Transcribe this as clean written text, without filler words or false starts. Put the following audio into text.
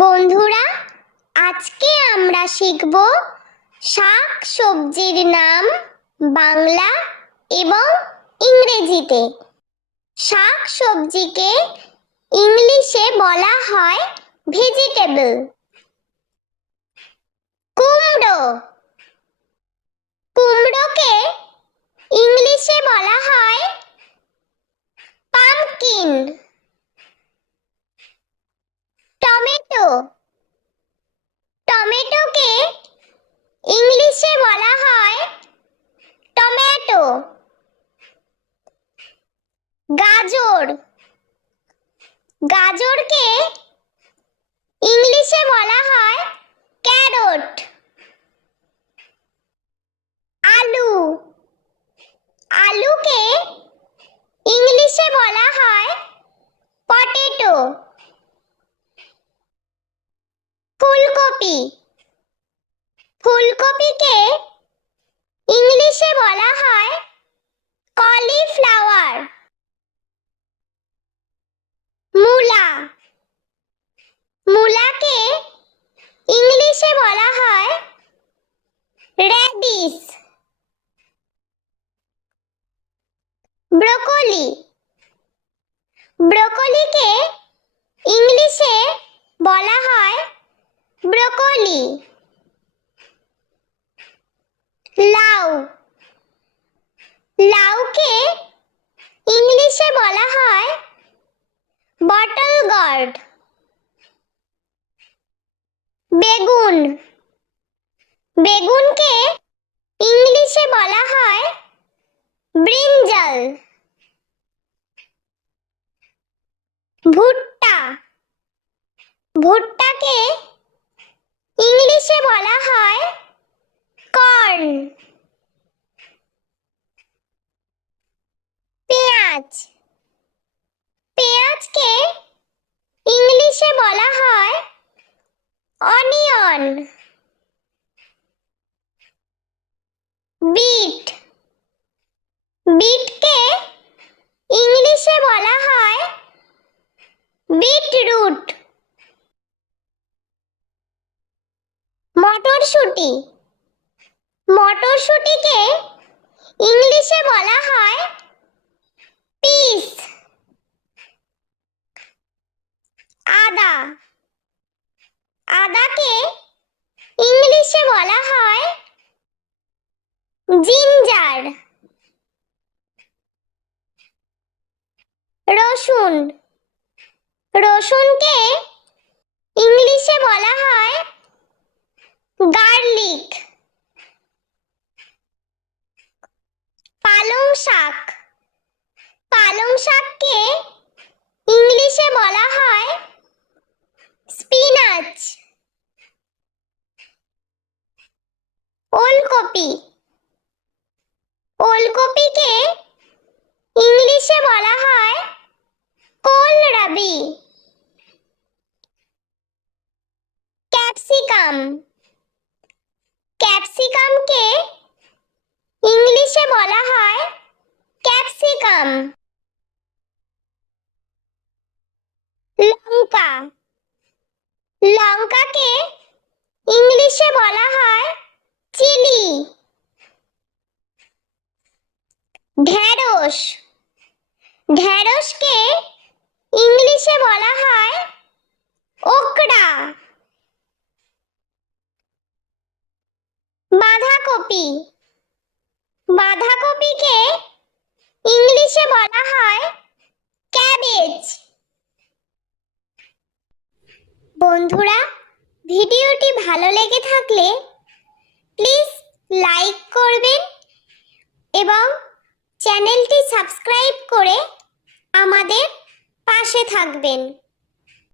বন্ধুরা, আজকে আমরা শিখব শাক সবজির নাম বাংলা এবং ইংরেজিতে। শাক সবজিকে ইংলিশে বলা হয় ভেজিটেবল। কুমড়ো, কুমড়োকে ইংলিশে বলা হয় পাম্পকিন। টমেটো, টমেটোকে ইংলিশে বলা হয় টমেটো। গাজর, গাজরকে ইংলিশে বলা হয় ক্যারট। আলু, আলুকে ইংলিশে বলা হয় পটেটো। ফুলকপি, ফুলকপিকে ইংলিশে বলা হয় কলিফ্লাওয়ার। মূলা, মূলাকে ইংলিশে বলা হয় রেডিশ। ব্রোকলি, ব্রোকলিকে ইংলিশে বলা হয় ব্রোকলি। লাউ, লাউকে ইংলিশে বলা হয় বটল গর্ড। বেগুন, বেগুনকে ইংলিশে বলা হয় ব্রিঞ্জাল। ভুট্টা, ভুট্টাকে ইংলিশে বলা হয় কর্ন। পেঁয়াজ, পেঁয়াজকে ইংলিশে বলা হয় অনিয়ন। বিট, বিটকে ইংলিশে বলা হয় বিটরুট। মটরশুঁটি, মটরশুঁটিকে ইংলিশে বলা হয় পিস। আদা, আদাকে ইংলিশে বলা হয় জিঞ্জার। রসুন, রসুনকে ইংলিশে বলা হয় গার্লিক। পালং শাক, পালং শাককে ইংলিশে বলা হয় স্পিনাচ। ওলকপি, ওলকপিকে ইংলিশে বলা হয় কোলরাবি। ক্যাপসিকাম, ক্যাপসিকামকে ইংলিশে বলা হয় ক্যাপসিকাম। লঙ্কা, লঙ্কাকে ইংলিশে বলা হয় চিলি। ঢেঁড়স, ঢেঁড়সকে ইংলিশে বলা হয় ওকরা। বাঁধাকপি, বাঁধাকপিকে ইংলিশে বলা হয় ক্যাবেজ। বন্ধুরা, ভিডিওটি ভালো লেগে থাকলে প্লিজ লাইক করবেন এবং চ্যানেলটি সাবস্ক্রাইব করে আমাদের পাশে থাকবেন।